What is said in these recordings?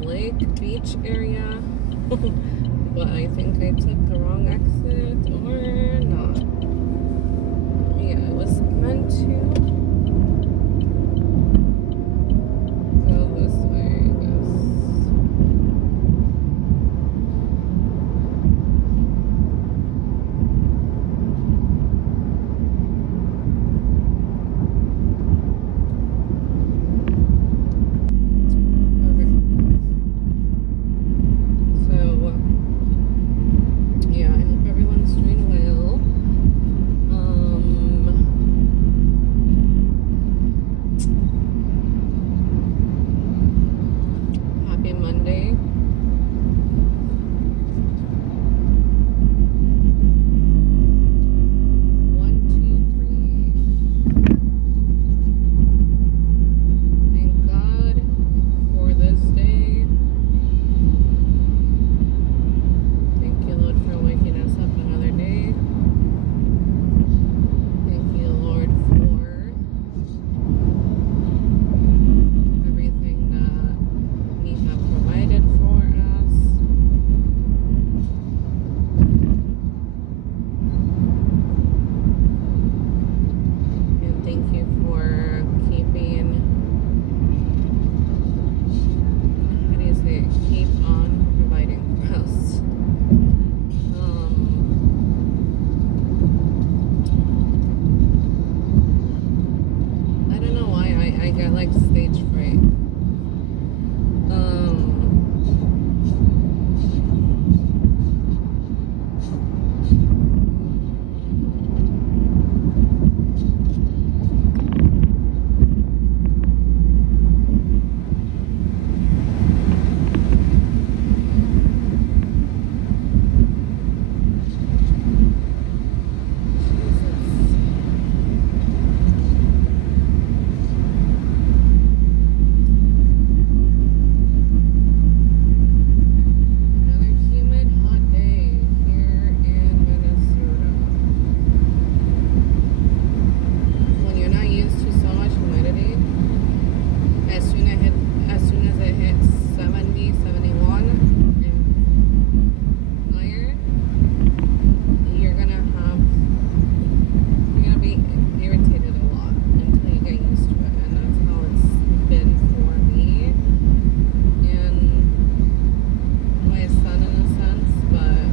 lake beach area. But I think I took the wrong exit or not. Yeah, it was meant to go this way, I guess. Okay. So, yeah, I hope everyone's doing well. Happy Monday. One, two, three. Thank God for this day. Thank you, Lord, for waking us up another day. Thank you, Lord, for everything that you have provided for us. And thank you for keeping, how do you say it? Keep on providing for us. I don't know why I get like stage fright. Another humid, hot day here in Minnesota. When you're not used to so much humidity, as soon as it hits 70, 71 and higher, you're gonna be irritated a lot until you get used to it, and that's how it's been for me and my son in a sense, but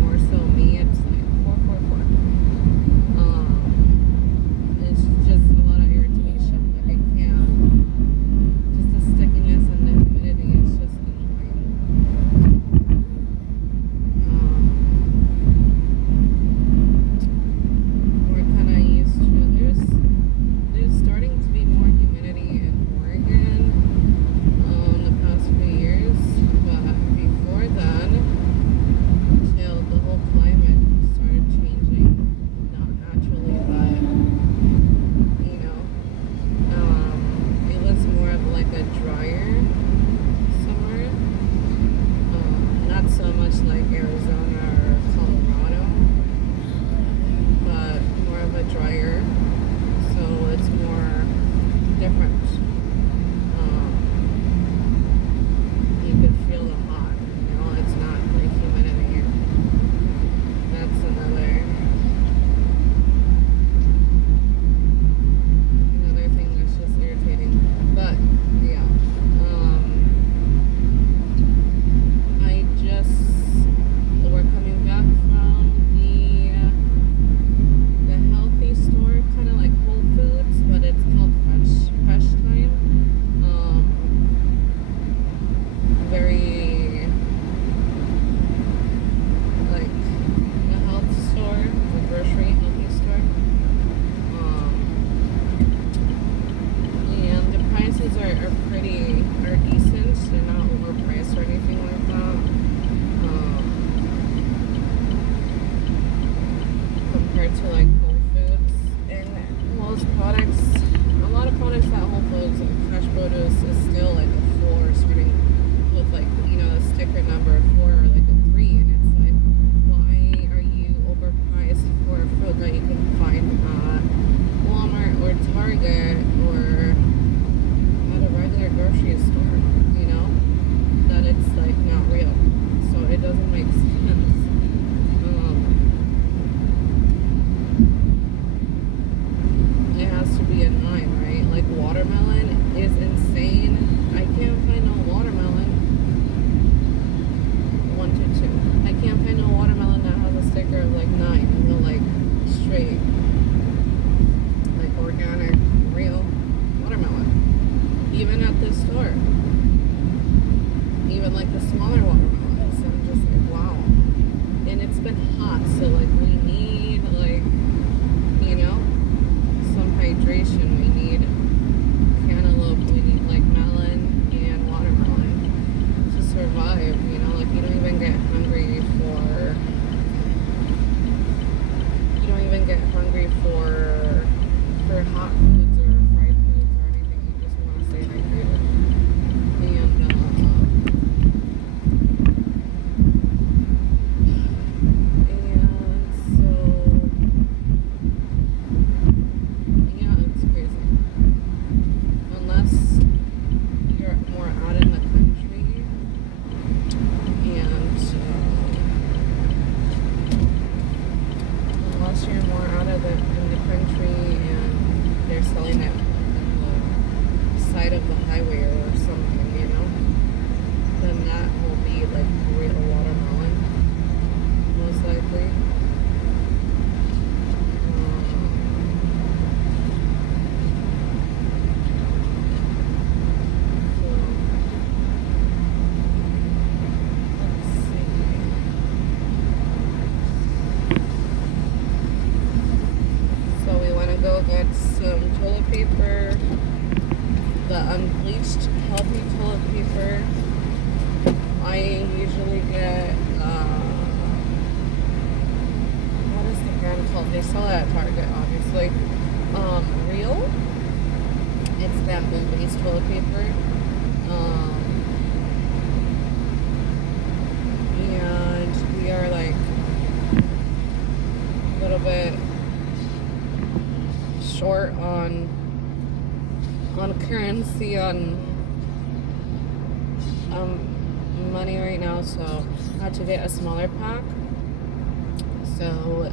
more so me. It's like 444. It's just a lot of irritation. Like I can't. Just the stickiness and the humidity is just annoying. We're kind of used to there's starting to be more humidity in Oregon the past few years, but before then, till the whole climate started changing, not naturally, but it was more of like a drier summer. Not so much like Arizona or Colorado, but more of a drier, so it's more different. You could feel the hot, it's not like humidity. That's another thing that's just irritating. But yeah, we're coming back from the healthy store, kind of like Whole Foods, but it's called Fresh Time. Very like a health store, a grocery healthy store. And the prices are decent. They're not overpriced or anything like that. Compared to like Whole Foods, and most products, a lot of products at Whole Foods, like fresh produce, is still like a 4, starting with like the sticker number 4 or like a 3, and it's like, why are you overpriced for fruit that you can find at Walmart or Target or at a regular grocery store? store. Even like the smaller watermelons. I'm just like, wow. And it's been hot, so like we need like, you know, some hydration. We need cantaloupe, we need like melon and watermelon to survive, you know, like you don't even get hungry for hot foods or fried foods or anything. You just want to stay hydrated. And so yeah, it's crazy. Unless you're more out in the country and unless you're more out of in the country and they're selling it on the side of the highway or something, you know, then that will be like real watermelon, most likely. Go get some toilet paper, the unbleached healthy toilet paper. I usually get what is the brand called? They sell it at Target, obviously. Real. It's bamboo-based toilet paper. And we are like a little bit short on currency on money right now, so I had to get a smaller pack. So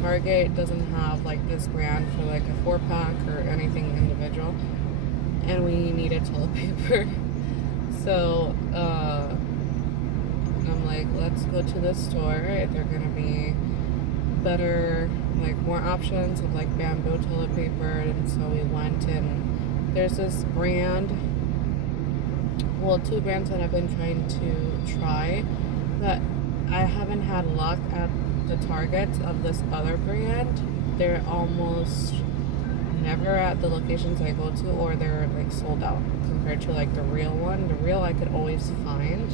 Target doesn't have like this brand for like a 4-pack or anything individual, and we needed toilet paper. So I'm like, let's go to the store. They're gonna be better, like more options of like bamboo toilet paper. And so we went, and there's this brand, well, 2 brands that I've been trying to try that I haven't had luck at the Target of this other brand. They're almost never at the locations I go to, or they're like sold out compared to like the real one. The real I could always find,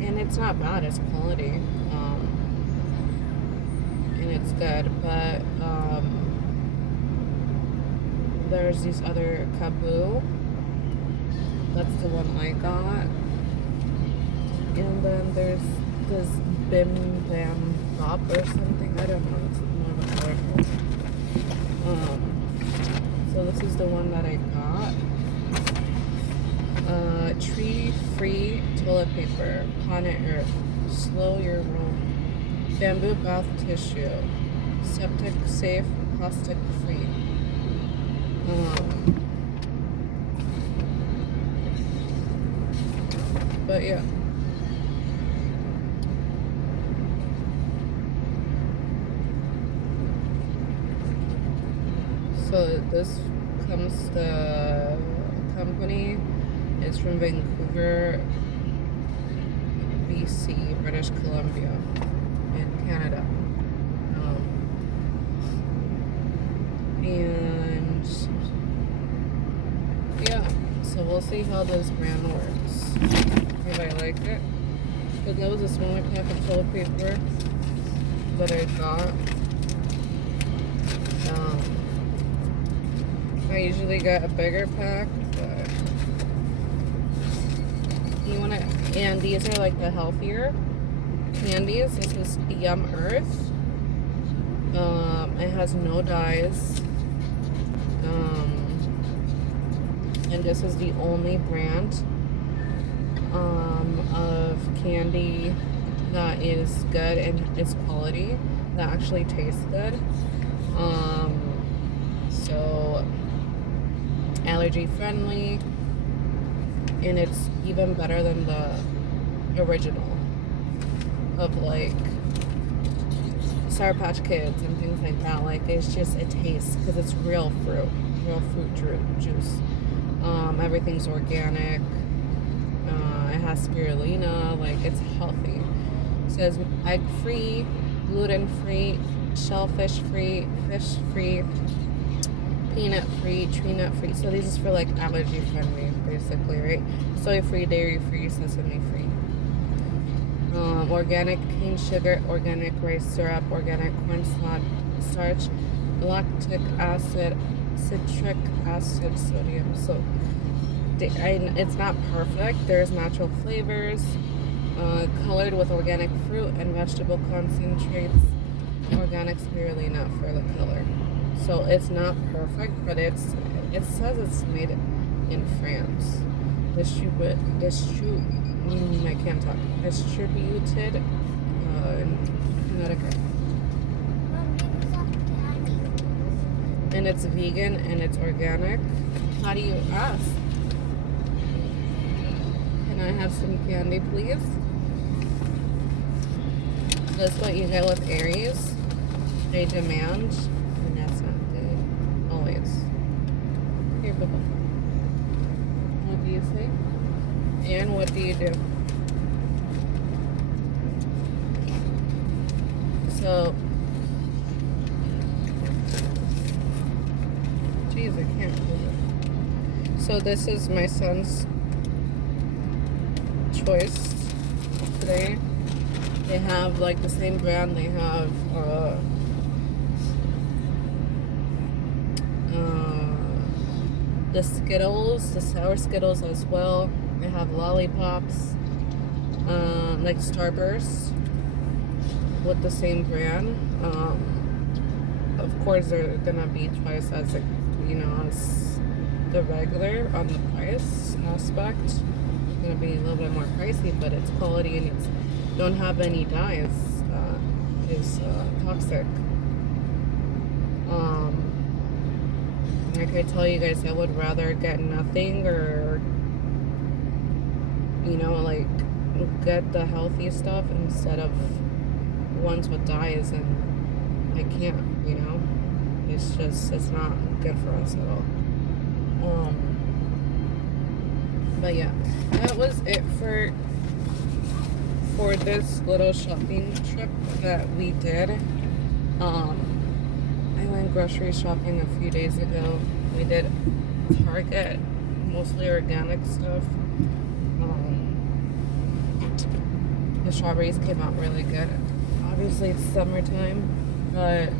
and it's not bad, it's quality. And it's good, but there's these other Kaboo. That's the one I got. And then there's this Bim Bam Bop or something. I don't know. It's more of a colorful. So this is the one that I got. Tree-free toilet paper. Planet Earth. Slow your roll. Bamboo bath tissue. Septic safe. Plastic free. But yeah. So this comes, the company is from Vancouver, BC, British Columbia, in Canada. And yeah, so we'll see how this brand works, if I like it. Because that was a smaller pack of toilet paper that I got. I usually get a bigger pack, but you want to, and these are like the healthier candies. This is Yum Earth. It has no dyes. And this is the only brand of candy that is good and is quality, that actually tastes good. So allergy friendly, and it's even better than the original of like Sour Patch Kids and things like that. Like, it's just, it tastes, because it's real fruit juice. Everything's organic. It has spirulina, like it's healthy. It says egg free, gluten free, shellfish free, fish free, peanut free, tree nut free. So this is for like allergy friendly, basically, right? Soy free, dairy free, sesame free. Organic cane sugar, organic rice syrup, organic corn starch, lactic acid, citric acid, sodium. So it's not perfect. There's natural flavors, colored with organic fruit and vegetable concentrates, organic spirulina for the color. So it's not perfect, but it says it's made in France. I can't talk. Distributed in Connecticut. And it's vegan and it's organic. How do you ask? Can I have some candy, please? That's what you get with Aries. They demand, and that's not good. Always. Here, Bubba. What do you say? And what do you do? So, geez, I can't hold it. So this is my son's choice today. They have like the same brand. They have the Skittles, the sour Skittles as well. They have lollipops, like Starburst with the same brand. Of course, they're gonna be twice as as the regular on the price aspect. It's gonna be a little bit more pricey, but it's quality and it's don't have any dyes. Is toxic. Like I tell you guys, I would rather get nothing or like get the healthy stuff instead of ones with dyes, and I can't, it's not good for us at all. But yeah, that was it for this little shopping trip that we did. I went grocery shopping a few days ago. We did Target, mostly organic stuff. The strawberries came out really good. Obviously it's summertime, but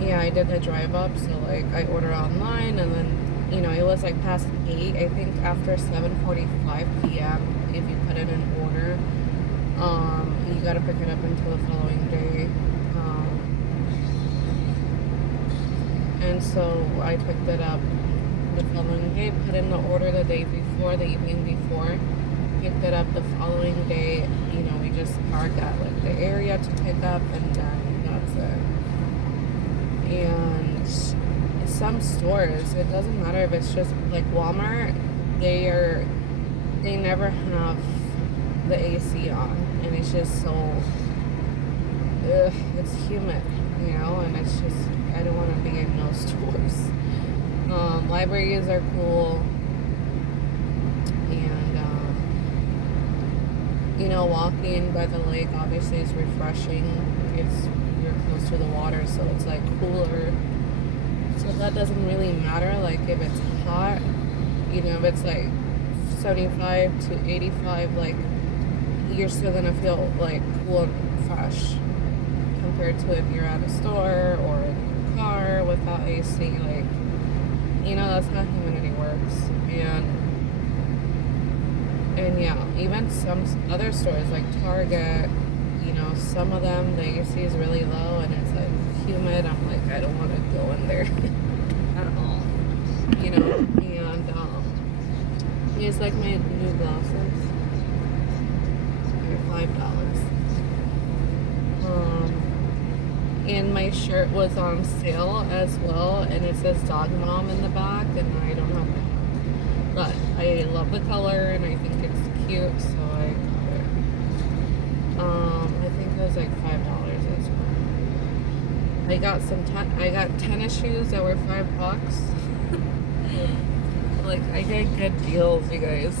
yeah, I did the drive up, so like I ordered online, and then it was like past 8. I think after 7:45 p.m. if you put in an order, you gotta pick it up until the following day. And so I picked it up the following day, put in the order the day before, the evening before, picked it up the following day. We just park at like the area to pick up, and then that's it. And some stores, it doesn't matter if it's just like Walmart, they never have the AC on, and it's just so it's humid, and it's just, I don't want to be in those stores. Libraries are cool, and walking by the lake obviously is refreshing. You're close to the water, so it's like cooler. So that doesn't really matter. Like if it's hot, if it's like 75 to 85, like you're still gonna feel like cool and fresh compared to if you're at a store or in your car without AC. Like, that's how humidity works. And yeah, even some other stores like Target, some of them, the AC is really low and it's like humid. I'm like, I don't want to go in there at all, and it's like my new glasses. They're $5. And my shirt was on sale as well, and it says Dog Mom in the back, and I don't have that. But I love the color, and I think it's cute, so I got it. I think it was like $5 as well. I got tennis shoes that were $5. Like, I get good deals, you guys.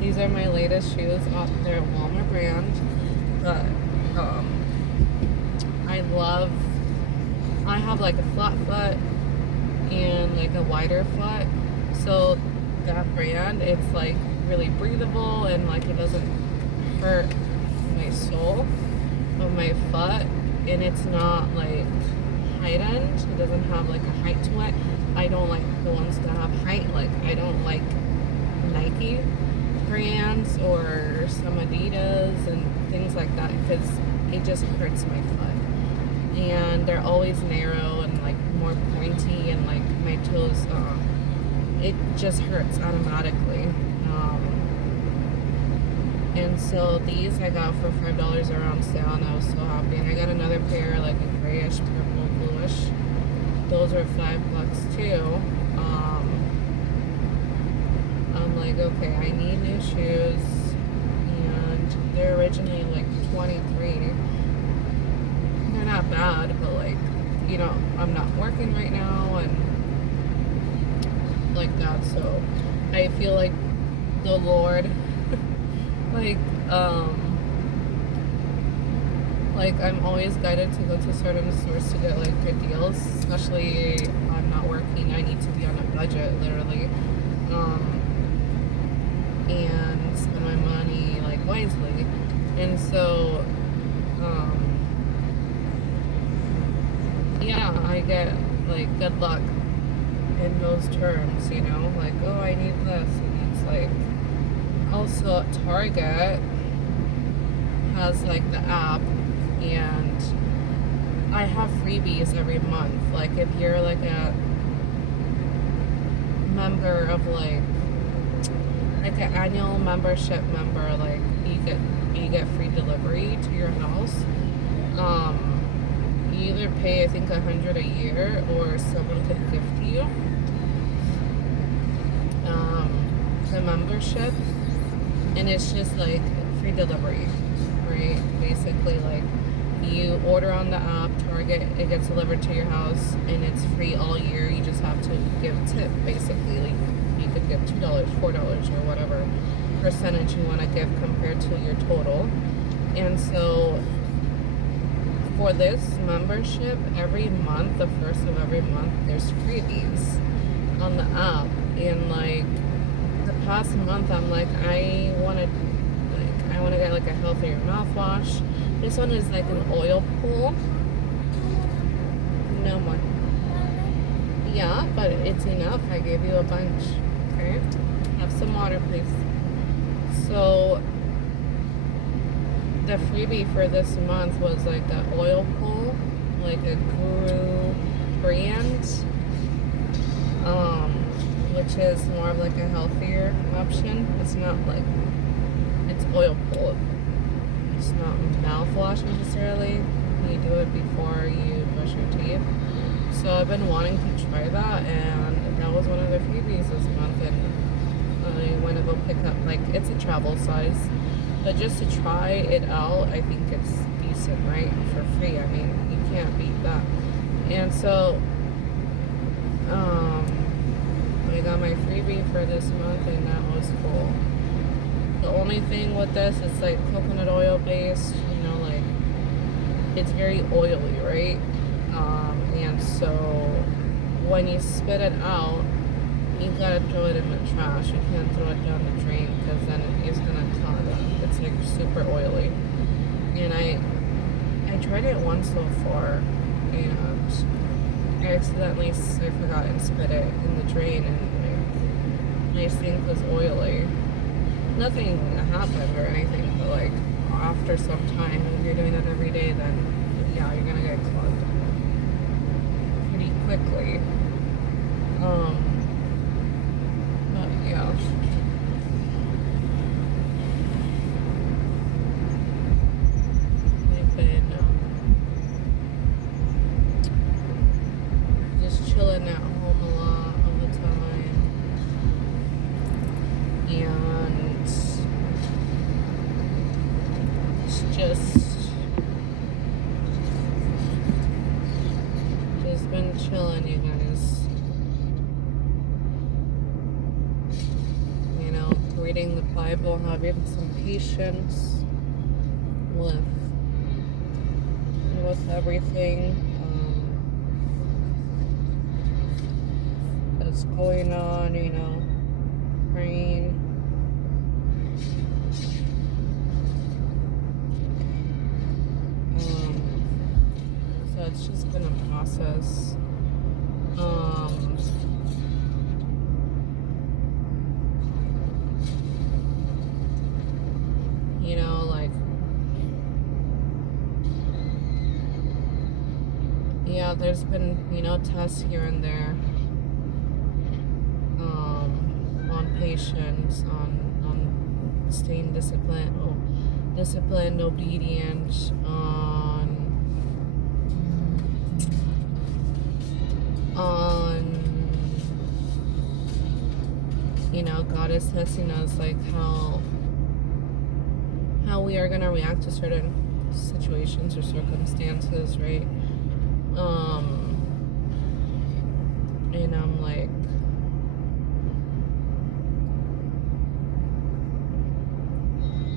These are my latest shoes. They're a Walmart brand, but I have like a flat foot and like a wider foot, so that brand, it's like really breathable and like it doesn't hurt my sole of my foot, and it's not like heightened. It doesn't have like a height to it. I don't like the ones that have height. Like, I don't like Nike brands or some Adidas and things like that, because it just hurts my foot. And they're always narrow and like more pointy, and like my toes, it just hurts automatically. And so these I got for $5 around sale, and I was so happy. And I got another pair, like a grayish, purple, bluish. Those were $5 too. I'm like, okay, I need new shoes, and they're originally like $23. They're not bad, but like, you know, I'm not working right now and like that, so I feel like the Lord, like I'm always guided to go to certain stores to get like good deals, especially I'm not working. I need to be on a budget, literally, and spend my money like wisely. And so yeah, I get like good luck in those terms, you know, like, oh, I need this, and it's like, also Target has like the app, and I have freebies every month. Like, if you're like a member of like an annual membership member, like you get free delivery to your house. You either pay, I think, $100 a year, or someone could gift you the membership, and it's just like free delivery, right? Basically, like, you order on the app, Target, it gets delivered to your house, and it's free all year. You just have to give a tip, basically. Like, you could give $2, $4, or whatever percentage you want to give compared to your total. And so for this membership, every month, the first of every month, there's freebies on the app. And like the past month, I'm like, I want to get like a healthier mouthwash. This one is like an oil pool. No more. Yeah, but it's enough. I gave you a bunch. Okay, have some water, please. So the freebie for this month was like the oil pool, like a Guru brand, which is more of like a healthier option. It's not like, it's oil pool. It's not mouthwash necessarily. You do it before you brush your teeth. So I've been wanting to try that, and that was one of the freebies this month. And I want to go pick up, like, it's a travel size, but just to try it out, I think it's decent, right? For free. I mean, you can't beat that. And so I got my freebie for this month, and that was cool. The only thing with this, it's like coconut oil based, you know, like, it's very oily, right? And so when you spit it out, you gotta throw it in the trash. You can't throw it down the drain, because then it's gonna clog up. It's like super oily. And I tried it once so far, and I forgot and spit it in the drain, and my sink was oily. Nothing happened or anything, but like after some time, if you're doing it every day, then yeah, you're gonna get clogged pretty quickly. But yeah. I've been just chilling at home a lot all the time, and just been chilling, you guys. You know, reading the Bible, having some patience with everything that's going on, you know, praying. So it's just been a process. You know, like, yeah, there's been, you know, tests here and there, on patience, on staying disciplined, obedient, on, you know, God is testing us, like, how we are gonna react to certain situations or circumstances, right? And I'm like,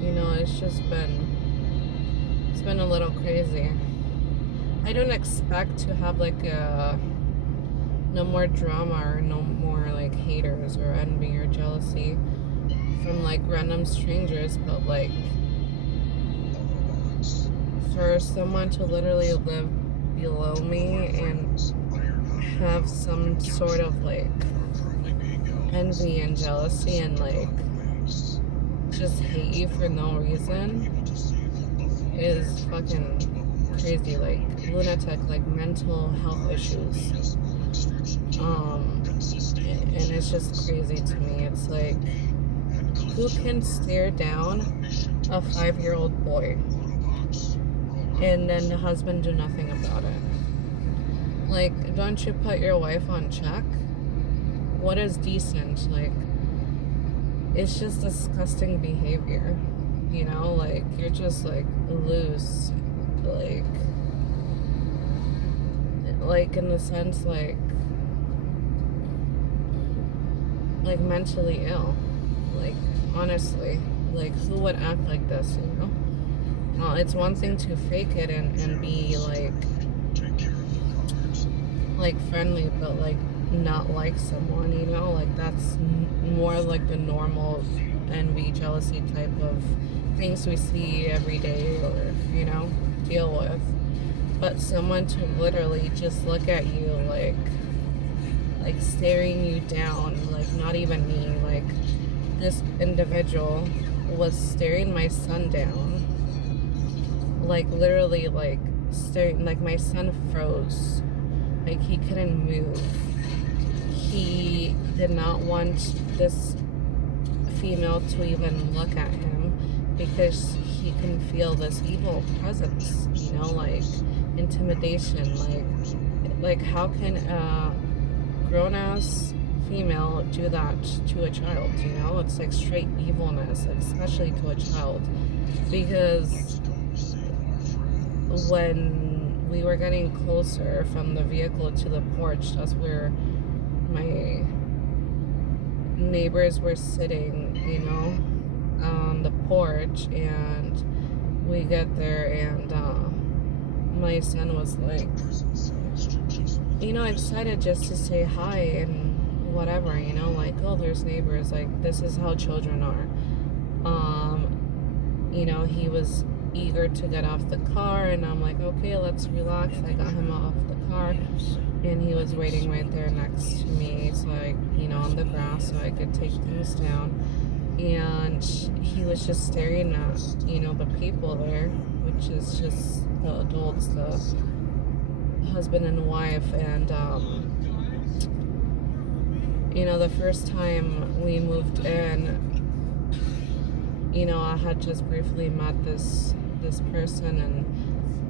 you know, it's been a little crazy. I don't expect to have like no more drama or no more like haters or envy or jealousy from like random strangers, but like for someone to literally live below me and have some sort of like envy and jealousy and like just hate you for no reason is fucking crazy, like lunatic, like mental health issues. And it's just crazy to me. It's like, who can stare down a 5-year-old boy and then the husband do nothing about it? Like, don't you put your wife on check? What is decent? Like, it's just disgusting behavior, you know? Like, you're just like loose, like in the sense like mentally ill. Like, honestly, like, who would act like this, you know? Well, it's one thing to fake it and be like friendly, but like not like someone, you know? Like, that's more like the normal envy, jealousy type of things we see every day or, you know, deal with. But someone to literally just look at you like staring you down, like not even me, like this individual was staring my son down, like literally like staring, like my son froze, like he couldn't move. He did not want this female to even look at him because he can feel this evil presence, you know, like intimidation, like how can a grown-ass female do that to a child, you know? It's like straight evilness, like, especially to a child, because when we were getting closer from the vehicle to the porch, that's where my neighbors were sitting, you know, on the porch, and we get there, and my son was like, you know, excited just to say hi and whatever, you know, like, oh, there's neighbors, like, this is how children are. You know, he was eager to get off the car, and I'm like, okay, let's relax. I got him off the car, and he was waiting right there next to me, so I, you know, on the grass, so I could take things down. And he was just staring at, you know, the people there, which is just the adults, the husband and wife. And you know, the first time we moved in, you know, I had just briefly met this person, and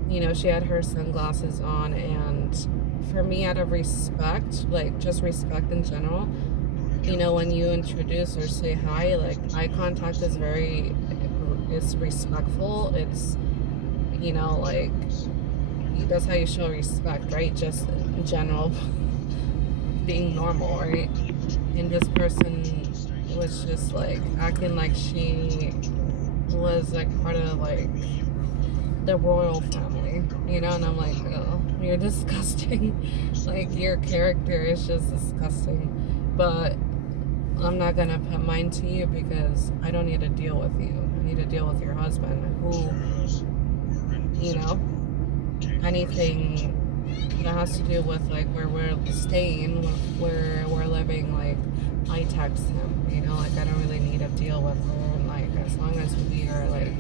you know, she had her sunglasses on, and for me, out of respect, like just respect in general, you know, when you introduce or say hi, like eye contact is respectful. It's you know, like, that's how you show respect, right? Just in general, being normal, right? And this person was just like acting like she was like part of like the royal family, you know? And I'm like, oh, you're disgusting. Like, your character is just disgusting. But I'm not gonna put mine to you because I don't need to deal with you. I need to deal with your husband who, you know, anything that has to do with like where we're staying, where we're living, like, I text him, you know, like, I don't really need to deal with her. And like, as long as we are like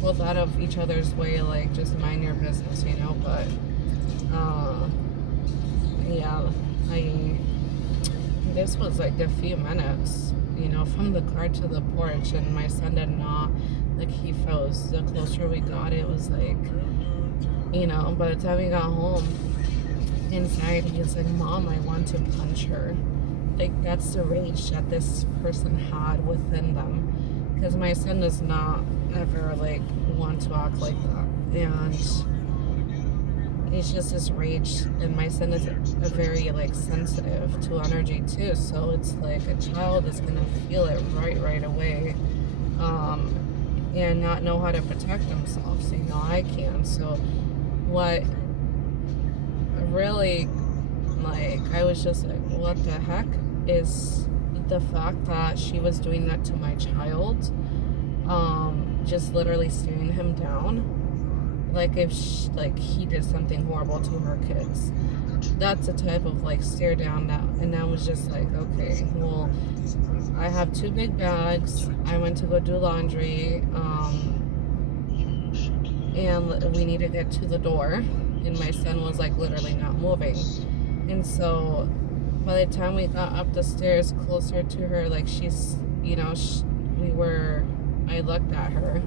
both out of each other's way, like, just mind your business, you know. But yeah, I this was like a few minutes, you know, from the car to the porch, and my son did not, like, he froze. The closer we got, it was like, you know, by the time we got home, inside, he was like, Mom, I want to punch her. Like, that's the rage that this person had within them. Because my son does not ever, like, want to act like that. And it's just this rage. And my son is a very, like, sensitive to energy, too. So it's like a child is going to feel it right away. And not know how to protect themselves. You know, I can. So what really, like, I was just like, what the heck, is the fact that she was doing that to my child, just literally staring him down, like if like he did something horrible to her kids. That's a type of like stare down that, and I was just like, okay, well, I have 2 big bags. I went to go do laundry, and we need to get to the door, and my son was like literally not moving. And so by the time we got up the stairs closer to her, like, she's, you know, I looked at her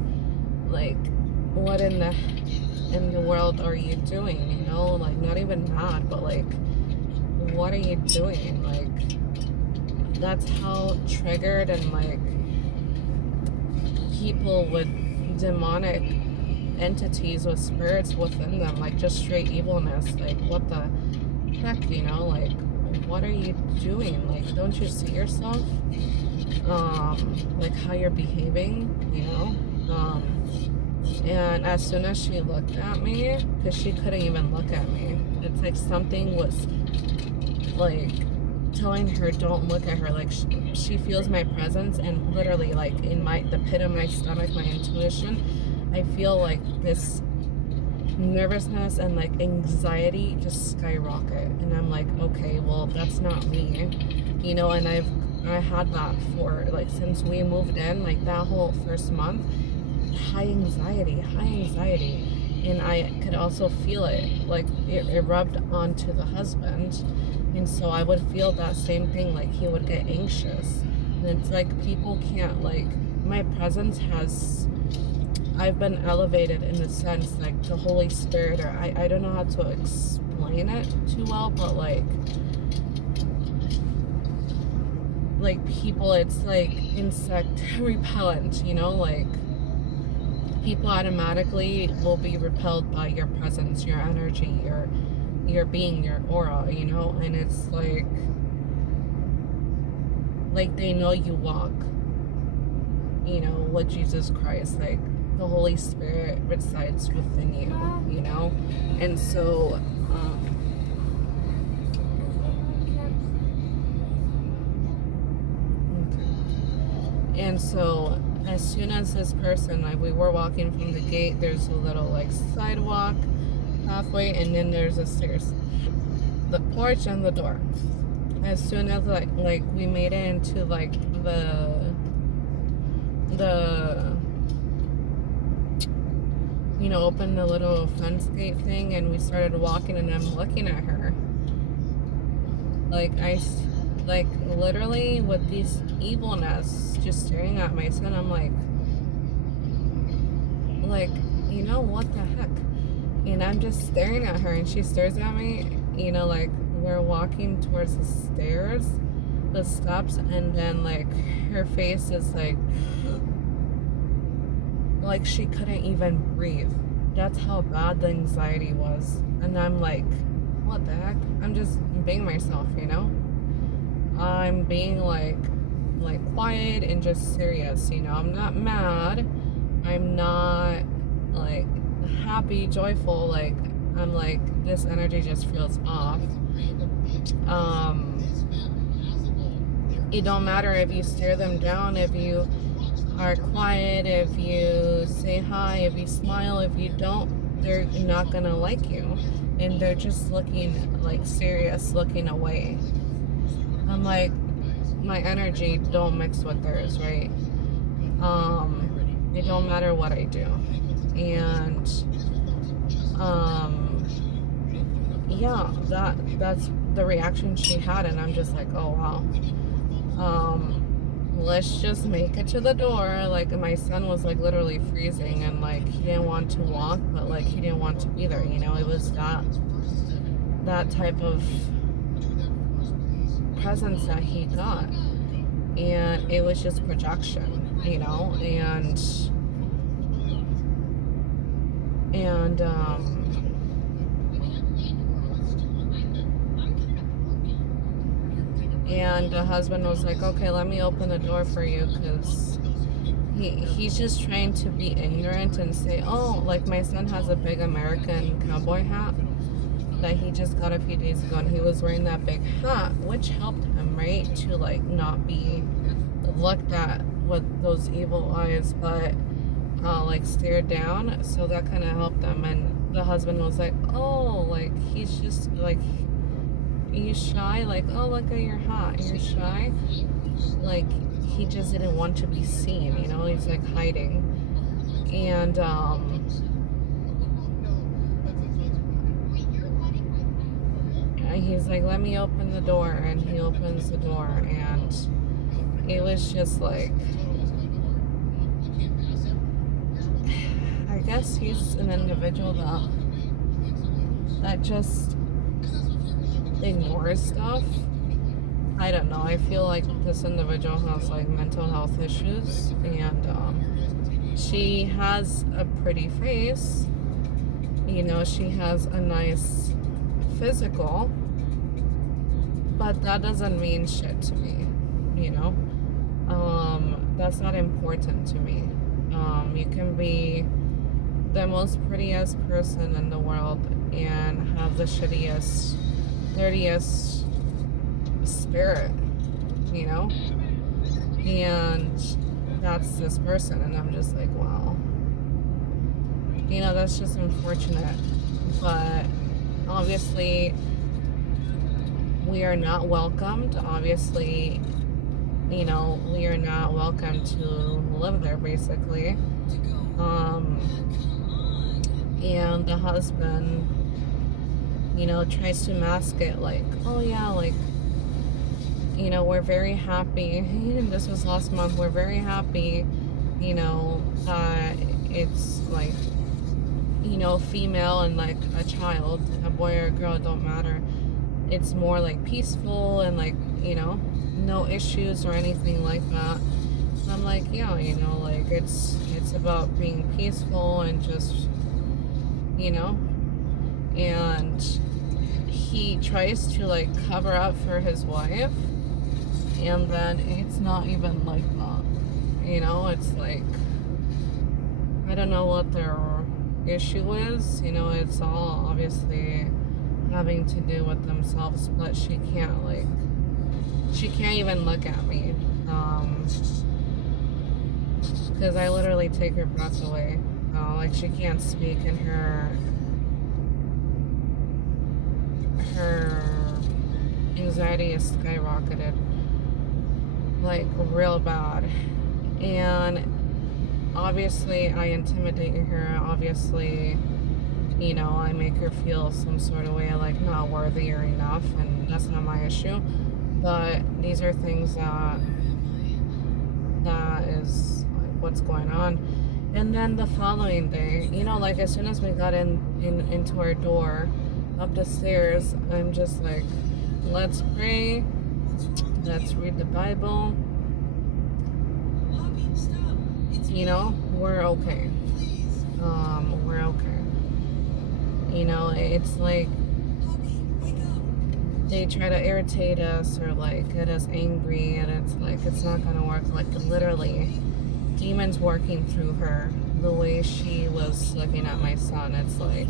like, what in the world are you doing, you know? Like, not even mad, but like, what are you doing? Like, that's how triggered and like people with demonic entities with spirits within them, like just straight evilness, like, what the heck, you know? Like, what are you doing? Like, don't you see yourself? Like how you're behaving, you know? And as soon as she looked at me, because she couldn't even look at me, it's like something was like telling her, don't look at her. Like, she feels my presence, and literally, like, in the pit of my stomach, my intuition, I feel like this nervousness and like anxiety just skyrocket. And I'm like, okay, well, that's not me, you know. And I had that for like since we moved in, like that whole first month, high anxiety, and I could also feel it, like it rubbed onto the husband. And so I would feel that same thing, like he would get anxious. And it's like people can't, like, my presence has, I've been elevated in the sense, like, the Holy Spirit, or I don't know how to explain it too well, but like people, it's like insect repellent, you know, like people automatically will be repelled by your presence, your energy, your being, your aura, you know. And it's like they know you walk, you know, with Jesus Christ, like the Holy Spirit resides within you, you know. And so as soon as this person, like, we were walking from the gate, there's a little like sidewalk halfway, and then there's a stairs, the porch, and the door. As soon as like we made it into like the you know, open the little fence gate thing, and we started walking, and I'm looking at her like like literally with this evilness just staring at my son. I'm like, you know, what the heck? And I'm just staring at her, and she stares at me, you know, like we're walking towards the stairs, the steps, and then like her face is like she couldn't even breathe. That's how bad the anxiety was. And I'm like, what the heck? I'm just being myself, you know? I'm being like quiet and just serious, you know? I'm not mad. I'm not like happy, joyful. Like, I'm like, this energy just feels off. Um, it don't matter if you stare them down, if you are quiet, if you say hi, if you smile, if you don't, they're not gonna like you. And they're just looking like serious, looking away. I'm like, my energy don't mix with theirs, right? It don't matter what I do. And yeah, that's the reaction she had, and I'm just like, oh wow. Let's just make it to the door. Like, my son was like literally freezing, and like he didn't want to walk, but like he didn't want to be there, you know? It was that type of presence that he got. And it was just projection, you know? And the husband was like, okay, let me open the door for you, because he's just trying to be ignorant and say, oh, like my son has a big American cowboy hat that he just got a few days ago, and he was wearing that big hat, which helped him, right, to like not be looked at with those evil eyes, but like stared down. So that kind of helped them. And the husband was like, oh, like he's just like, are you shy? Like, oh, look at your hat, you're shy. Like, he just didn't want to be seen, you know? He's like hiding. And he's like, let me open the door. And he opens the door, and it was just like, I guess he's an individual that just ignores stuff. I don't know. I feel like this individual has like mental health issues, and she has a pretty face. You know, she has a nice physical, but that doesn't mean shit to me. You know, that's not important to me. You can be the most prettiest person in the world and have the shittiest, dirtiest spirit, you know? And that's this person, and I'm just like, wow. You know, that's just unfortunate. But obviously, we are not welcomed. Obviously, you know, we are not welcome to live there, basically. And the husband, you know, tries to mask it like, oh yeah, like, you know, we're very happy. This was last month. We're very happy, you know, that it's like, you know, female and like a child, a boy or a girl, don't matter. It's more like peaceful and like, you know, no issues or anything like that. And I'm like, yeah, you know, like it's about being peaceful and just, you know. And he tries to like cover up for his wife, and then it's not even like that, you know. It's like, I don't know what their issue is, you know. It's all obviously having to do with themselves, but she can't even look at me, because I literally take her breath away. Like, she can't speak, and her anxiety is skyrocketed, like real bad. And obviously I intimidate her. Obviously, you know, I make her feel some sort of way, like not worthy or enough, and that's not my issue. But these are things that is like what's going on. And then the following day, you know, like as soon as we got into our door, up the stairs, I'm just like, let's pray, let's read the Bible, you know, we're okay. we're okay. You know, it's like they try to irritate us or like get us angry, and it's like it's not gonna work. Like literally, demons working through her. The way she was looking at my son, it's like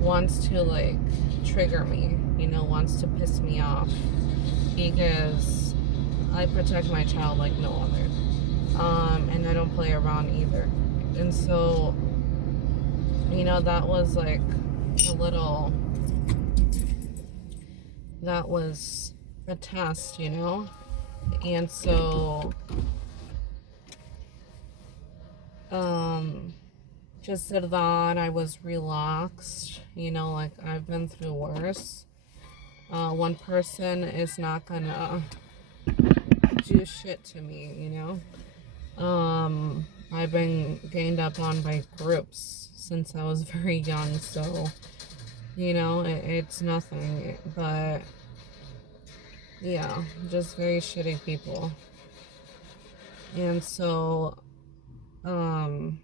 wants to like trigger me. You know, wants to piss me off because I protect my child like no other. And I don't play around either. And so, you know, that was like a little, that was a test, you know? And so, just did that. I was relaxed, you know, like I've been through worse. One person is not gonna do shit to me, you know? I've been gained up on by groups since I was very young, so you know, it's nothing. But yeah, just very shitty people. And so, um,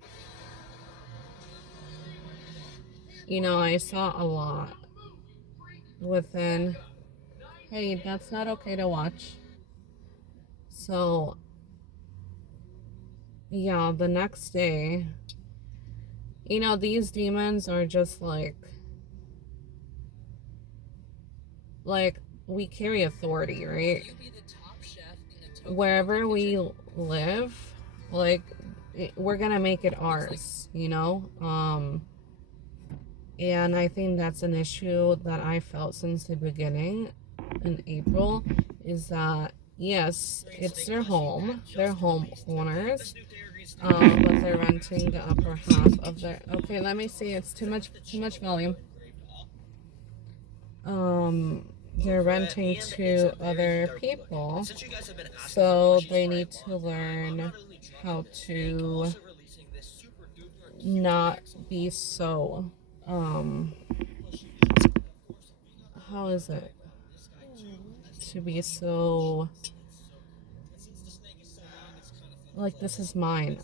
you know, I saw a lot within. Hey, that's not okay to watch. So, yeah, the next day, you know, these demons are just like we carry authority, right? Wherever we live, like we're gonna make it ours, you know? And I think that's an issue that I felt since the beginning in April, is that yes, it's their home, they're homeowners, but they're renting the upper half of their. Okay, let me see. It's too much volume. They're renting to other people, so they need to learn how to not be so. How is it to be so like this is mine?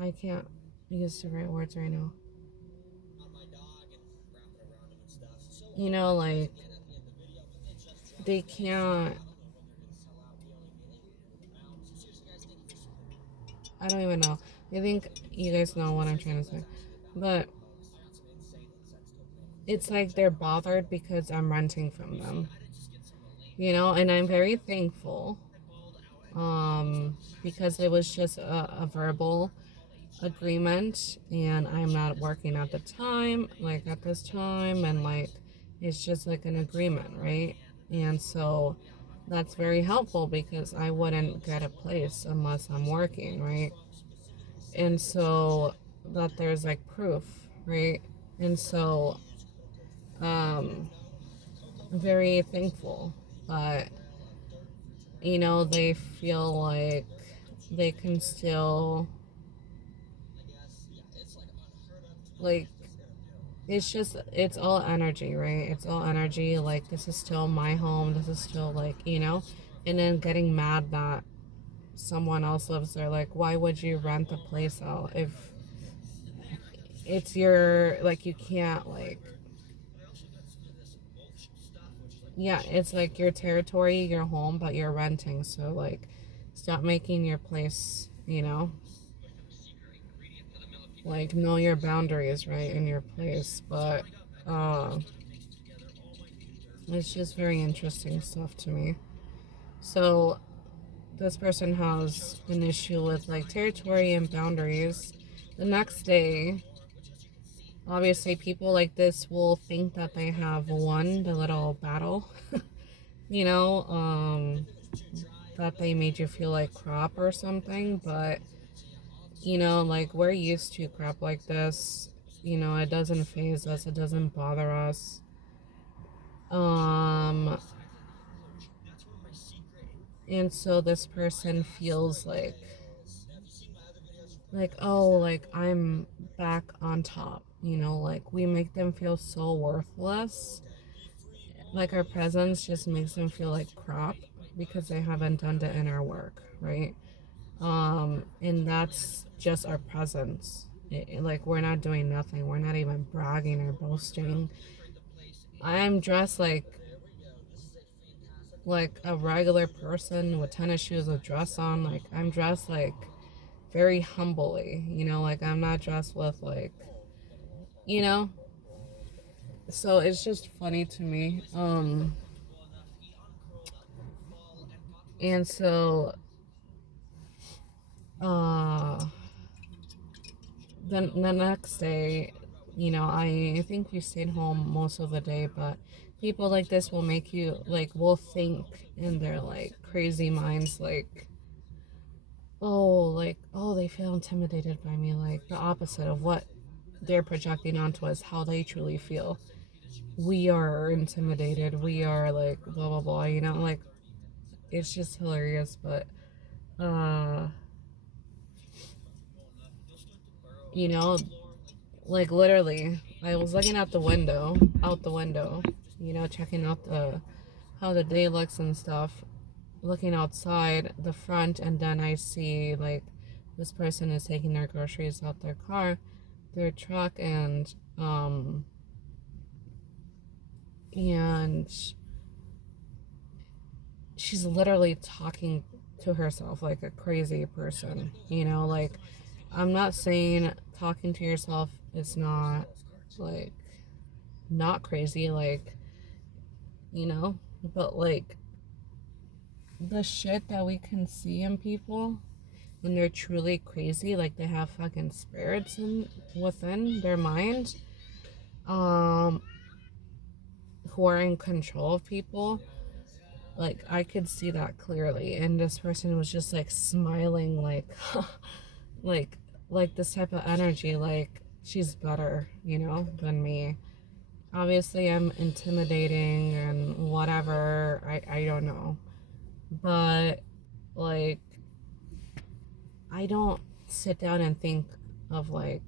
I can't use the right words right now. You know, like they can't. I don't even know. I think you guys know what I'm trying to say, but it's like they're bothered because I'm renting from them. You know, and I'm very thankful, because it was just a verbal agreement, and I'm not working at the time, like at this time, and like it's just like an agreement, right? And so that's very helpful because I wouldn't get a place unless I'm working, right? And so that there's like proof, right? And so um very thankful, but you know, they feel like they can still like it's just it's all energy, right? It's all energy. Like this is still my home, this is still like, you know, and then getting mad that someone else lives there. Like why would you rent the place out if it's your, like you can't like, yeah, it's like your territory, your home, but you're renting, so like stop making your place, you know, like know your boundaries, right, in your place. But uh it's just very interesting stuff to me. So this person has an issue with like territory and boundaries. The next day, obviously, people like this will think that they have won the little battle, you know, that they made you feel like crap or something. But, you know, like we're used to crap like this. You know, it doesn't phase us, it doesn't bother us. Um, and so this person feels like oh, like I'm back on top, you know, like we make them feel so worthless, like our presence just makes them feel like crap because they haven't done the inner work, right? And that's just our presence, like we're not doing nothing. We're not even bragging or boasting. I am dressed like a regular person with tennis shoes, with dress on. Like I'm dressed like very humbly, like I'm not dressed with like, you know. So it's just funny to me. And so uh then the next day, I think we stayed home most of the day, but people like this will make you like will think in their like crazy minds like, oh, they feel intimidated by me, like the opposite of what they're projecting onto us, how they truly feel. We are intimidated, we are like blah blah blah, like it's just hilarious. But uh you know like literally I was looking out the window, checking out the how the day looks and stuff, looking outside the front, and then I see like this person is taking their groceries out their truck, and she's literally talking to herself like a crazy person, like I'm not saying talking to yourself is not like not crazy, like, but like the shit that we can see in people when they're truly crazy, like they have fucking spirits within their mind, um, who are in control of people. Like I could see that clearly, and this person was just like smiling, like, like, like this type of energy, like she's better, than me. Obviously, I'm intimidating and whatever. I don't know, but like I don't sit down and think of like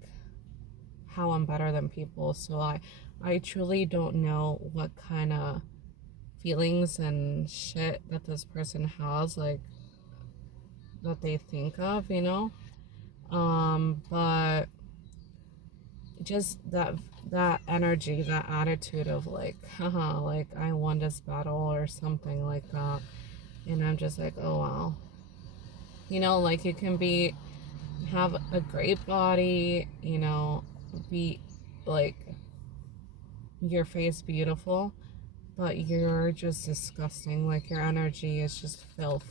how I'm better than people. So I truly don't know what kind of feelings and shit that this person has, like that they think of, but just that energy, that attitude of like, haha, like I won this battle or something like that. And I'm just like, oh wow. Like you can have a great body, be like your face beautiful, but you're just disgusting. Like your energy is just filth,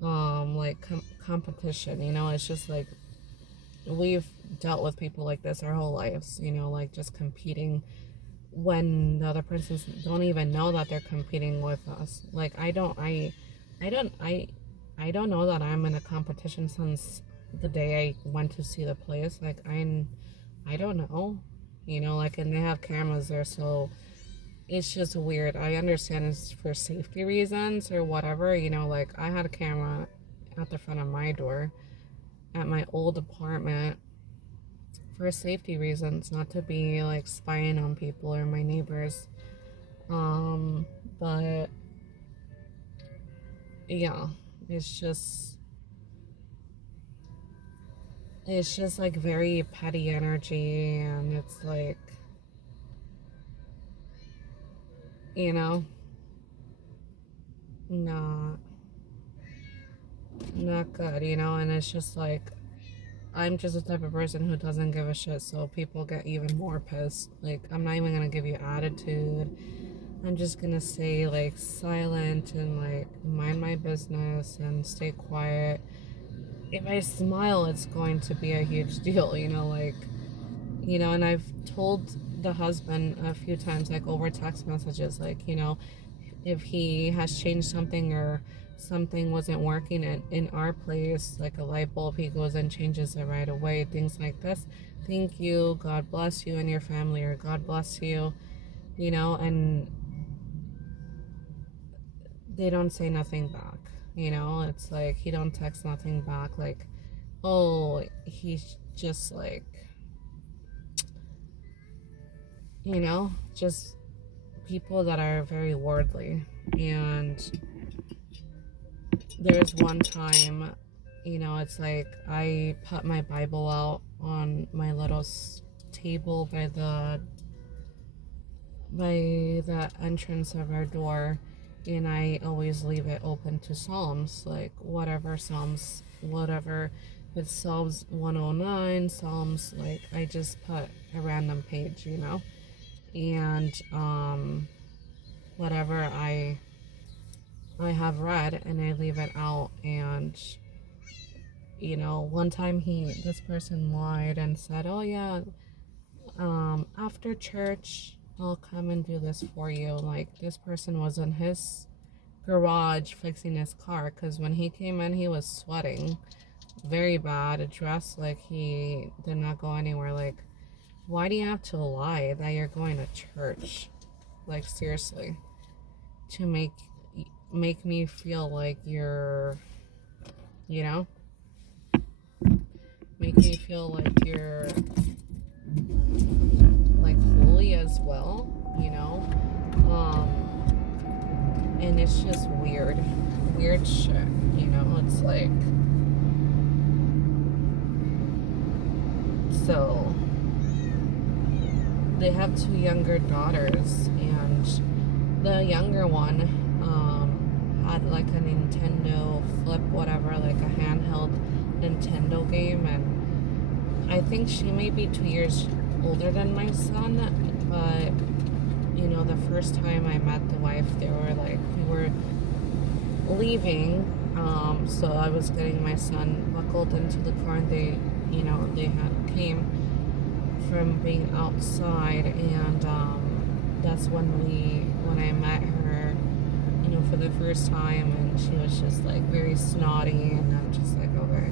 like competition, it's just like we've dealt with people like this our whole lives, like just competing when the other persons don't even know that they're competing with us. Like I don't I don't know that I'm in a competition since the day I went to see the place. Like I don't know, like, and they have cameras there, so it's just weird. I understand it's for safety reasons or whatever, like I had a camera at the front of my door at my old apartment for safety reasons, not to be like spying on people or my neighbors. Um, but yeah, it's just it's just like very petty energy, and it's like, you know, not not good, and it's just like I'm just the type of person who doesn't give a shit, so people get even more pissed. Like I'm not even gonna give you attitude. I'm just gonna stay like silent and like mind my business and stay quiet. If I smile, it's going to be a huge deal, like, and I've told the husband a few times, like over text messages, like, if he has changed something or something wasn't working in our place, like a light bulb, he goes and changes it right away, things like this. Thank you, God bless you and your family, or God bless you, and they don't say nothing back. It's like he don't text nothing back, like, oh, he's just like, just people that are very worldly. And there's one time It's like I put my Bible out on my little table by the entrance of our door, and I always leave it open to Psalms, like whatever Psalms, whatever. If it's Psalms 109, Psalms, like I just put a random page, and whatever I have read, and I leave it out. And one time this person lied and said, oh yeah, after church I'll come and do this for you. Like, this person was in his garage fixing his car, because when he came in he was sweating very bad, dressed like he did not go anywhere. Like, why do you have to lie that you're going to church? Like, seriously, to make me feel like you're, you know make me feel like you're like holy as well, and it's just weird shit. It's like, so they have 2 younger daughters, and the younger one had like a Nintendo Flip, whatever, like a handheld Nintendo game, and I think she may be 2 years older than my son, but the first time I met the wife, we were leaving, so I was getting my son buckled into the car, and they had came from being outside, and that's when I met her, for the first time, and she was just like very snotty, and I'm just like, okay,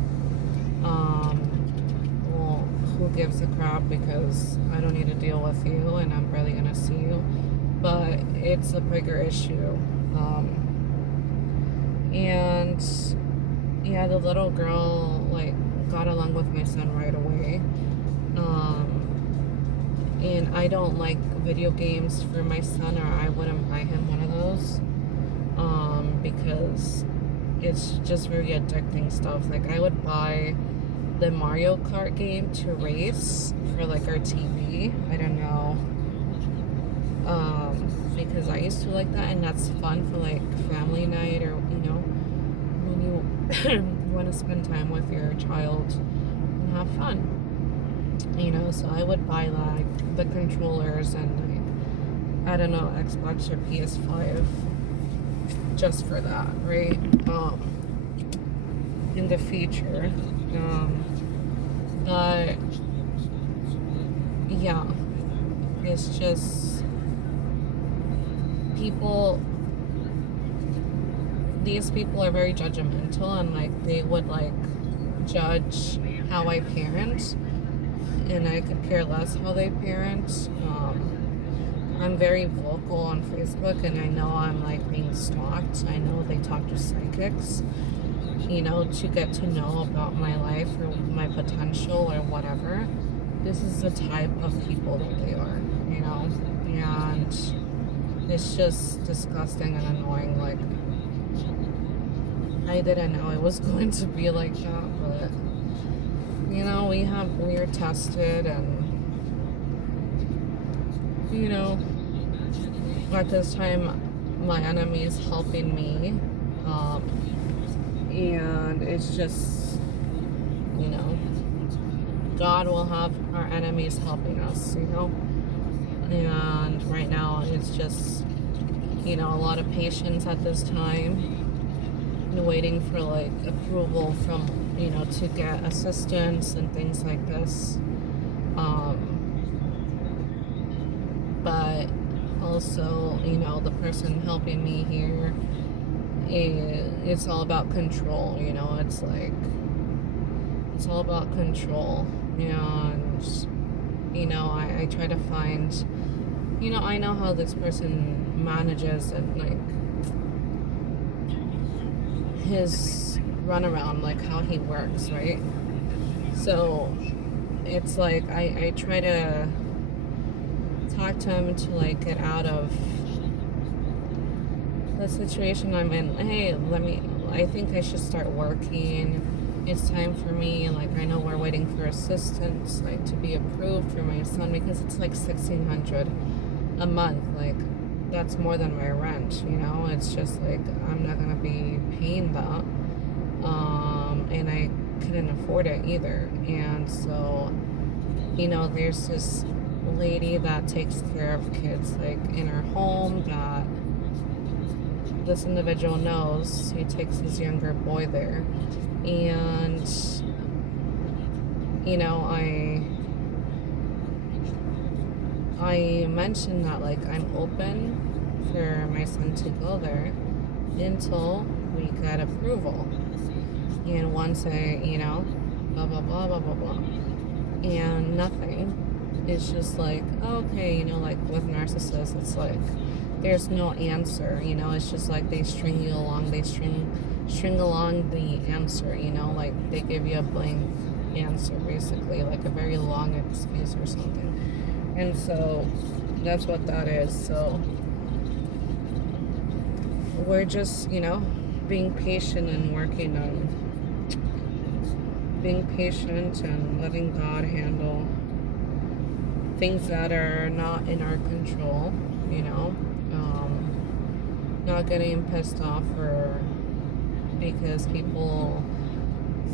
well, who gives a crap, because I don't need to deal with you, and I'm barely gonna see you. But it's a bigger issue. And yeah, the little girl like got along with my son right away. And I don't like video games for my son, or I wouldn't buy him one of those, because it's just very addicting stuff. Like, I would buy the Mario Kart game to race for like our TV. I don't know, because I used to like that, and that's fun for like family night, or when you want to spend time with your child and have fun. So I would buy like the controllers and like, I don't know, Xbox or PS5 just for that, right? In the future. But yeah, it's just these people are very judgmental, and like they would like judge how I parent, and I could care less how they parent. I'm very vocal on Facebook, and I know I'm like being stalked. I know they talk to psychics, to get to know about my life or my potential or whatever. This is the type of people that they are, and it's just disgusting and annoying. Like, I didn't know it was going to be like that, but we are tested, and at this time my enemy is helping me, and it's just, God will have our enemies helping us, and right now it's just, a lot of patience at this time, waiting for like approval from, to get assistance and things like this, but also, the person helping me here, it's all about control. It's like, it's all about control, and I try to find, I know how this person manages, and like his runaround, like how he works, right? So it's like I try to talk to him to like get out of the situation I'm in. Hey, I think I should start working it's time for me. Like, I know we're waiting for assistance, like, to be approved for my son because it's like 1,600 a month. Like, that's more than my rent, you know? It's just like, I'm not gonna be paying that. And I couldn't afford it either. And so, you know, there's this lady that takes care of kids, like, in her home that this individual knows. He takes his younger boy there. And, you know, I mentioned that, like, I'm open for my son to go there until we get approval. And once I, you know, blah, blah, blah, blah, blah, blah. And nothing. It's just like, okay, you know, like with narcissists, it's like there's no answer, you know. It's just like they string you along. They string along the answer, you know, like they give you a blank answer, basically, like a very long excuse or something. And so that's what that is. So we're just, you know, being patient and working on being patient and letting God handle things that are not in our control, you know. Not getting pissed off or because people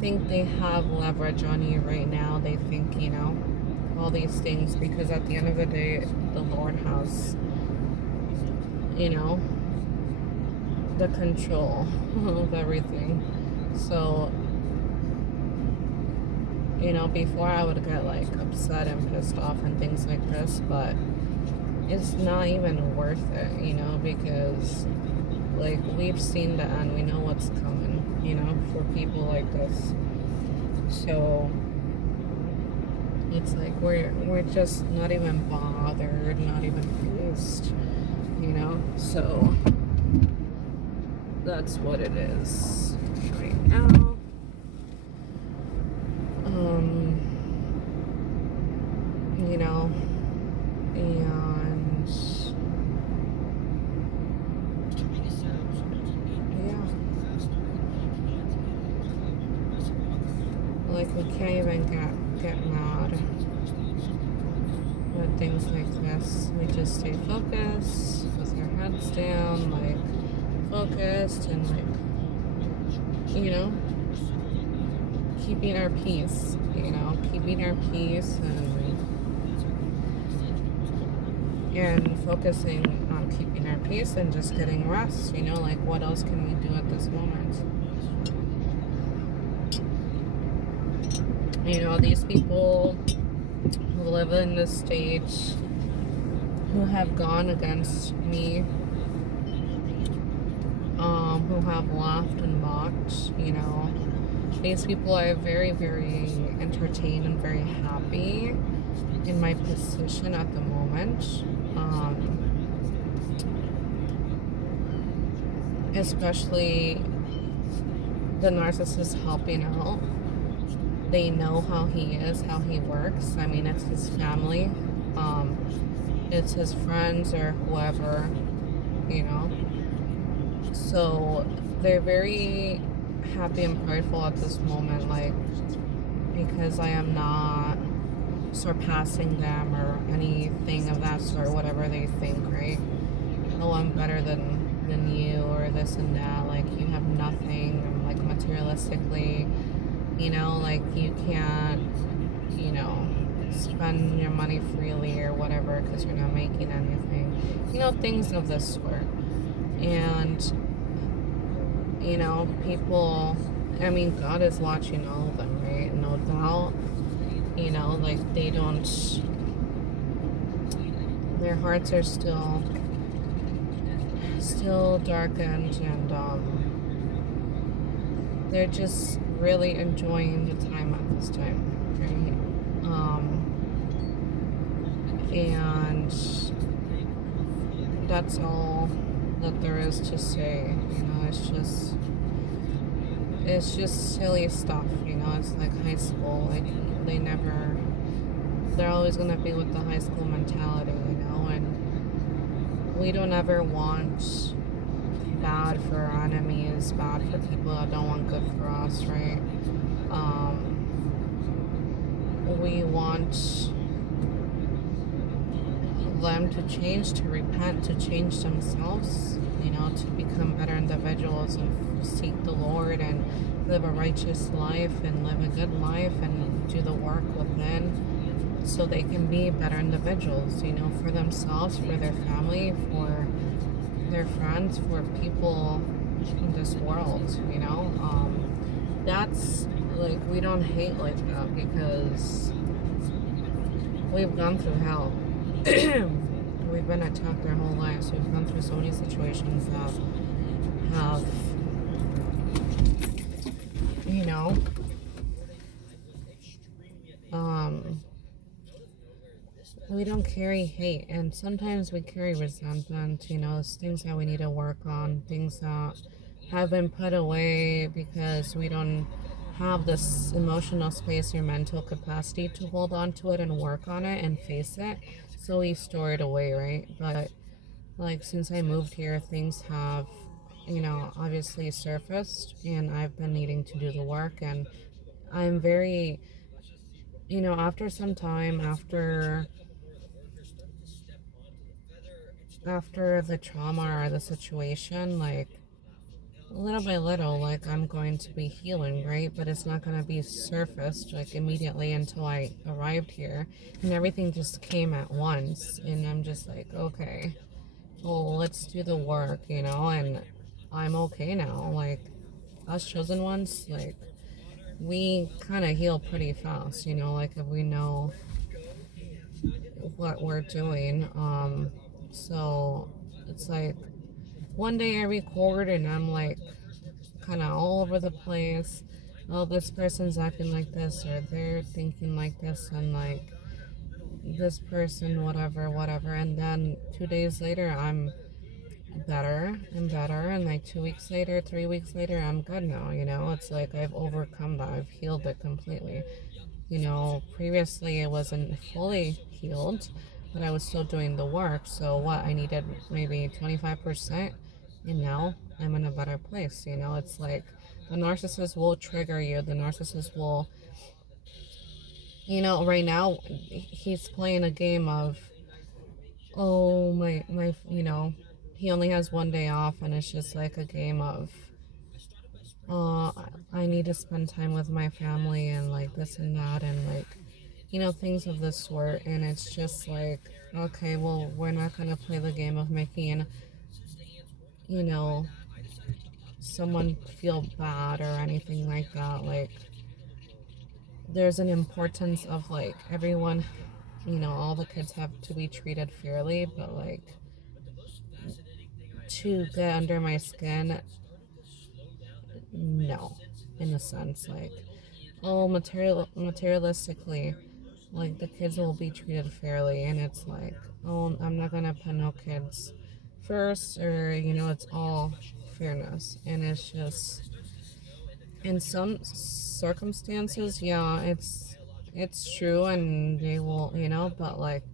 think they have leverage on you right now. They think, you know, all these things, because at the end of the day, the Lord has, you know, the control of everything. So, you know, before I would get like upset and pissed off and things like this, but it's not even worth it, you know, because like we've seen the end, we know what's coming, you know, for people like this. So it's like we're just not even bothered, not even fazed, you know. So that's what it is right now. You know, and yeah, like we can't even get mad with things like this. We just stay focused with our heads down, like focused and like, you know, keeping our peace, you know, keeping our peace and focusing on keeping our peace and just getting rest, you know, like what else can we do at this moment? You know, these people who live in this stage, who have gone against me, who have laughed and mocked, you know, these people are very, very entertained and very happy in my position at the moment. Especially the narcissist helping out. They know how he is, how he works. I mean, it's his family. It's his friends or whoever, you know. So they're very happy and prideful at this moment, like, because I am not surpassing them or anything of that sort, whatever they think, right? Oh, I'm better than you or this and that, like you have nothing, like materialistically, you know, like you can't, you know, spend your money freely or whatever because you're not making anything, you know, things of this sort. And, you know, people, I mean, God is watching all of them, right? No doubt, you know, like they don't, their hearts are still darkened, and they're just really enjoying the time at this time, right? And that's all that there is to say, you know. It's just silly stuff, you know. It's like high school, like they're always gonna be with the high school mentality, you know. And we don't ever want bad for our enemies, bad for people that don't want good for us, right? We want them to change, to repent, to change themselves, to become better individuals and seek the Lord and live a righteous life and live a good life and do the work within so they can be better individuals, for themselves, for their family, for their friends, for people in this world, That's like, we don't hate like that because we've gone through hell. We've been attacked our whole lives. We've gone through so many situations that have, you know, um, we don't carry hate, and sometimes we carry resentment. It's things that we need to work on, things that have been put away because we don't have this emotional space or mental capacity to hold on to it and work on it and face it. So we store it away, right? But like, since I moved here, things have, obviously surfaced, and I've been needing to do the work. And I'm very, after some time, after the trauma or the situation, like, little by little, like, I'm going to be healing, right? But it's not going to be surfaced like immediately until I arrived here, and everything just came at once. And I'm just like, okay, well, let's do the work, and I'm okay now. Like, us chosen ones, like, we kind of heal pretty fast, like, if we know what we're doing. So it's like, one day I record and I'm like kind of all over the place. Oh, this person's acting like this, or they're thinking like this, and like, this person, whatever, whatever. And then 2 days later, I'm better and better. And like 2 weeks later, 3 weeks later, I'm good now. It's like I've overcome that, I've healed it completely. Previously it wasn't fully healed, but I was still doing the work. So what, I needed maybe 25%, and now I'm in a better place. It's like the narcissist will trigger you. The narcissist will, right now he's playing a game of, oh, my, he only has one day off, and it's just like a game of, uh, I need to spend time with my family and like this and that, and like, things of this sort. And it's just like, okay, well, we're not going to play the game of making, you know, someone feel bad or anything like that. Like, there's an importance of like everyone, all the kids have to be treated fairly, but like, to get under my skin, no, in a sense, like, oh, materialistically, like, the kids will be treated fairly, and it's like, oh, I'm not gonna put no kids first, or it's all fairness. And it's just, in some circumstances, yeah, it's true, and they will, but like,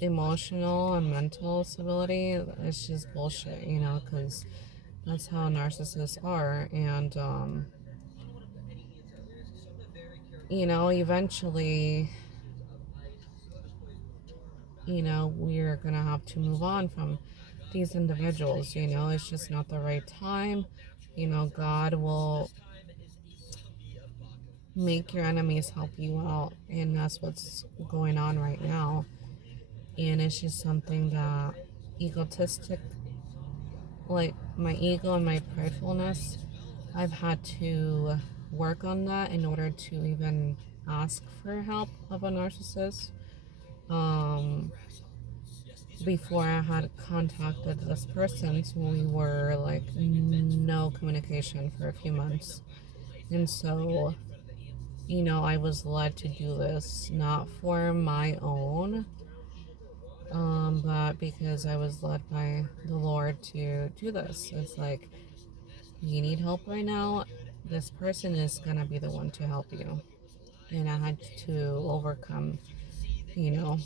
emotional and mental stability, it's just bullshit, because that's how narcissists are. And eventually, we're gonna have to move on from these individuals. It's just not the right time. God will make your enemies help you out, and that's what's going on right now. And it's just something that, egotistic, like my ego and my pridefulness, I've had to work on that in order to even ask for help of a narcissist. Um, Before I had contacted this person, so we were like no communication for a few months. And so, I was led to do this not for my own, but because I was led by the Lord to do this. It's like, you need help right now, this person is gonna be the one to help you. And I had to overcome, you know,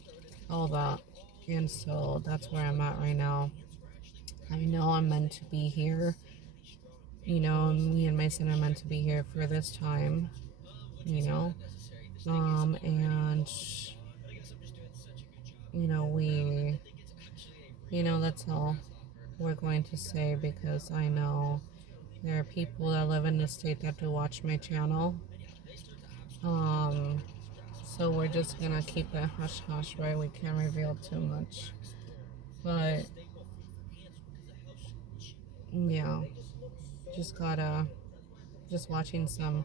all that. And so that's where I'm at right now. I know I'm meant to be here. Me and my son are meant to be here for this time. you know. And we, that's all we're going to say, because I know there are people that live in the state that do watch my channel. Um, so we're just gonna keep it hush hush, right? We can't reveal too much. But yeah, just watching some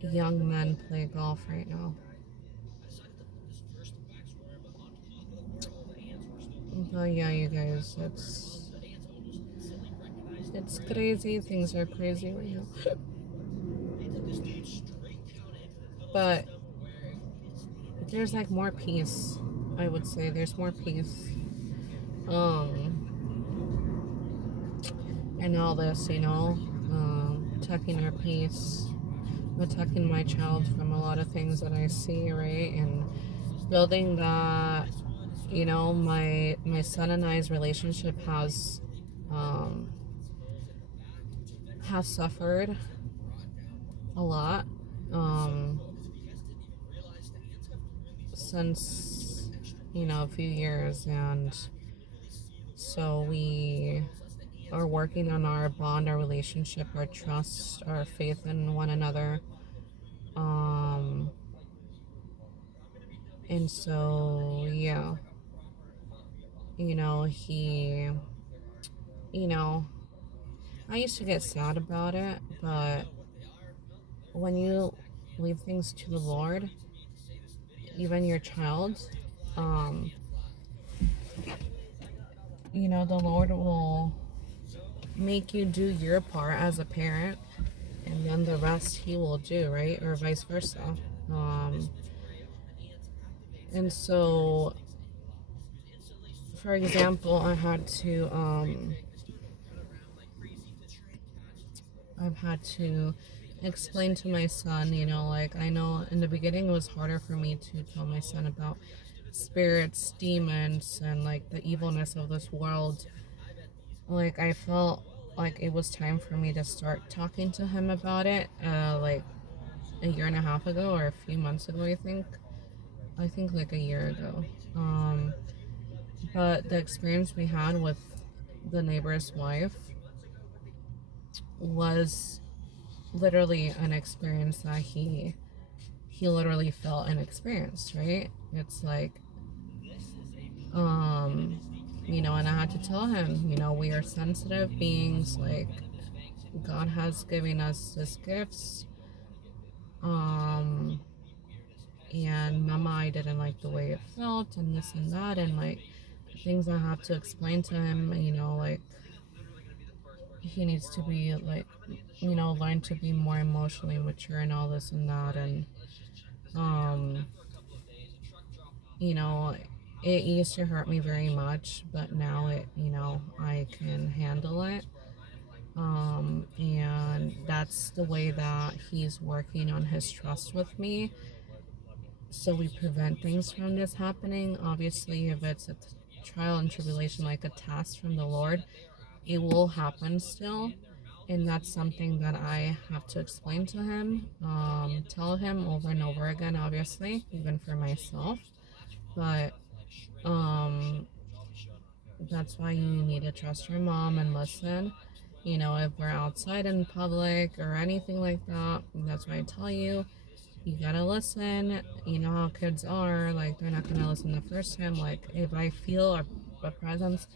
young men play golf right now. But yeah, you guys, it's crazy. Things are crazy right now. But there's like more peace. I would say there's more peace. Um, and all this, protecting our peace, protecting my child from a lot of things that I see, right? And building that, my son and I's relationship um, has suffered a lot um, since a few years, and so we are working on our bond, our relationship, our trust, our faith in one another. Um, and so, yeah, he, you know, I used to get sad about it, but when you leave things to the Lord, even your child, um, the Lord will make you do your part as a parent, and then the rest He will do, right? Or vice versa. Um, and so, for example, I've had to explain to my son, like, I know in the beginning it was harder for me to tell my son about spirits, demons, and like the evilness of this world. Like, I felt like it was time for me to start talking to him about it, like a year and a half ago, or a few months ago, I think like a year ago. But the experience we had with the neighbor's wife was literally an experience that he literally felt and experienced, right? It's like, um, and I had to tell him, we are sensitive beings, like, God has given us these gifts. Um, and Mama, I didn't like the way it felt, and this and that, and like things I have to explain to him, like he needs to be like, learn to be more emotionally mature and all this and that. And um you know it used to hurt me very much, but now I can handle it. And that's the way that he's working on his trust with me, so we prevent things from this happening. Obviously, if it's a trial and tribulation, like a test from the Lord, it will happen still. And that's something that I have to explain to him, tell him over and over again, obviously, even for myself. But um, that's why you need to trust your mom and listen. If we're outside in public or anything like that, that's why I tell you, you gotta listen. You know how kids are, like, they're not gonna listen the first time. Like, if I feel a presence,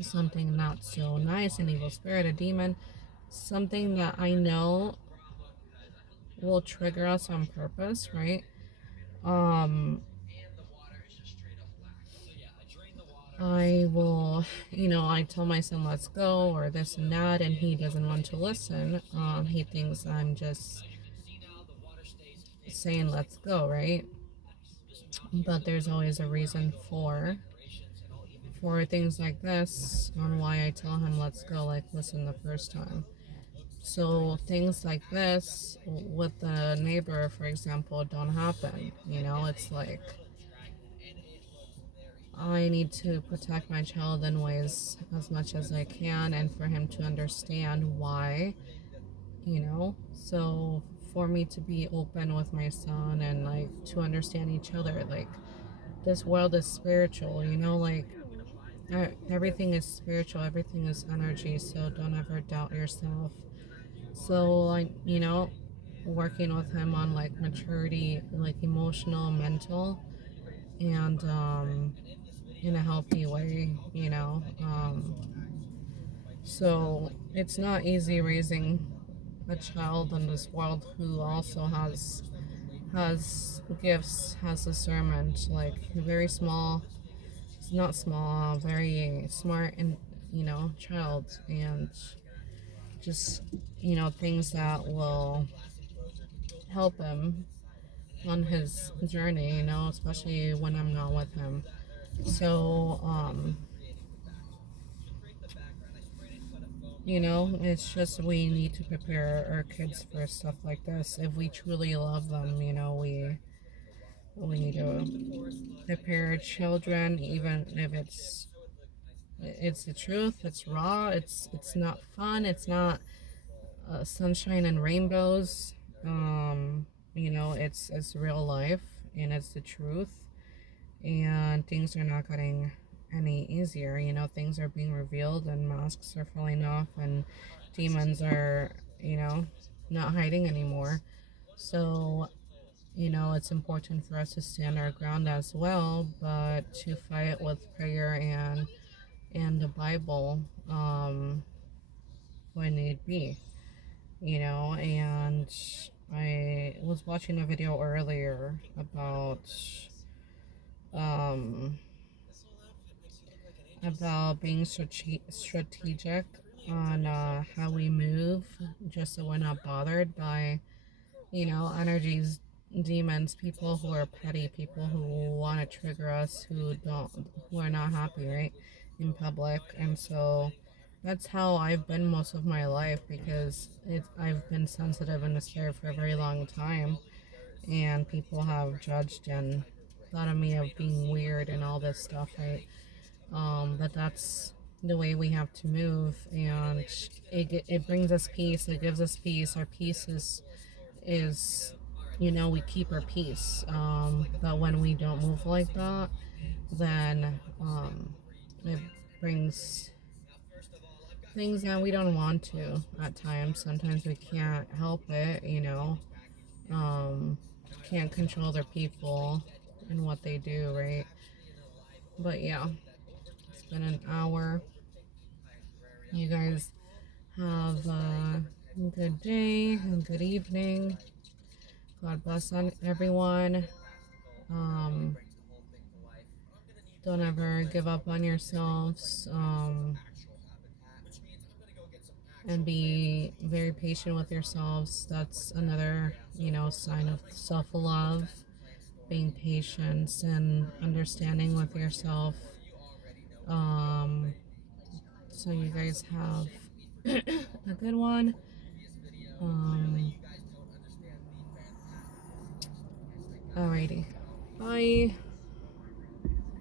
something not so nice, an evil spirit, a demon, something that I know will trigger us on purpose, right? Um, I will, I tell my son, let's go, or this and that, and he doesn't want to listen. He thinks I'm just saying, let's go, right? But there's always a reason for things like this, on why I tell him, let's go, like, listen the first time. So things like this with the neighbor, for example, don't happen. It's like, I need to protect my child in ways as much as I can, and for him to understand why you know? So for me to be open with my son and like to understand each other, like this world is spiritual, you know, like everything is spiritual, everything is energy, so don't ever doubt yourself. So like, you know, working with him on like maturity, like emotional, mental, and in a healthy way, you know. So it's not easy raising a child in this world who also has gifts, has discernment, like very small, not small, very smart and you know child, and just you know things that will help him on his journey, you know, especially when I'm not with him. So you know, it's just we need to prepare our kids for stuff like this. If we truly love them, you know, we need to prepare our children, even if it's the truth, it's raw, it's not fun, it's not sunshine and rainbows. You know, it's real life and it's the truth, and things are not getting any easier. You know, things are being revealed and masks are falling off and demons are, you know, not hiding anymore. So, you know, it's important for us to stand our ground as well, but to fight with prayer and the Bible when need be, you know. And I was watching a video earlier um, about being strategic on how we move, just so we're not bothered by, you know, energies, demons, people who are petty, people who want to trigger us, who are not happy, right, in public. And so that's how I've been most of my life, because I've been sensitive in the spirit for a very long time, and people have judged and thought of me of being weird and all this stuff, right? But that's the way we have to move, and it brings us peace. It gives us peace. Our peace is you know, we keep our peace. But when we don't move like that, then it brings things that we don't want to at times. Sometimes we can't help it, you know. Um, can't control their people and what they do, right? But yeah, it's been an hour. You guys have a good day and good evening. God bless on everyone. Um, don't ever give up on yourselves. And be very patient with yourselves. That's another, you know, sign of self-love. Being patient and understanding with yourself. Um, so you guys have a good one. Um, Alrighty. Bye.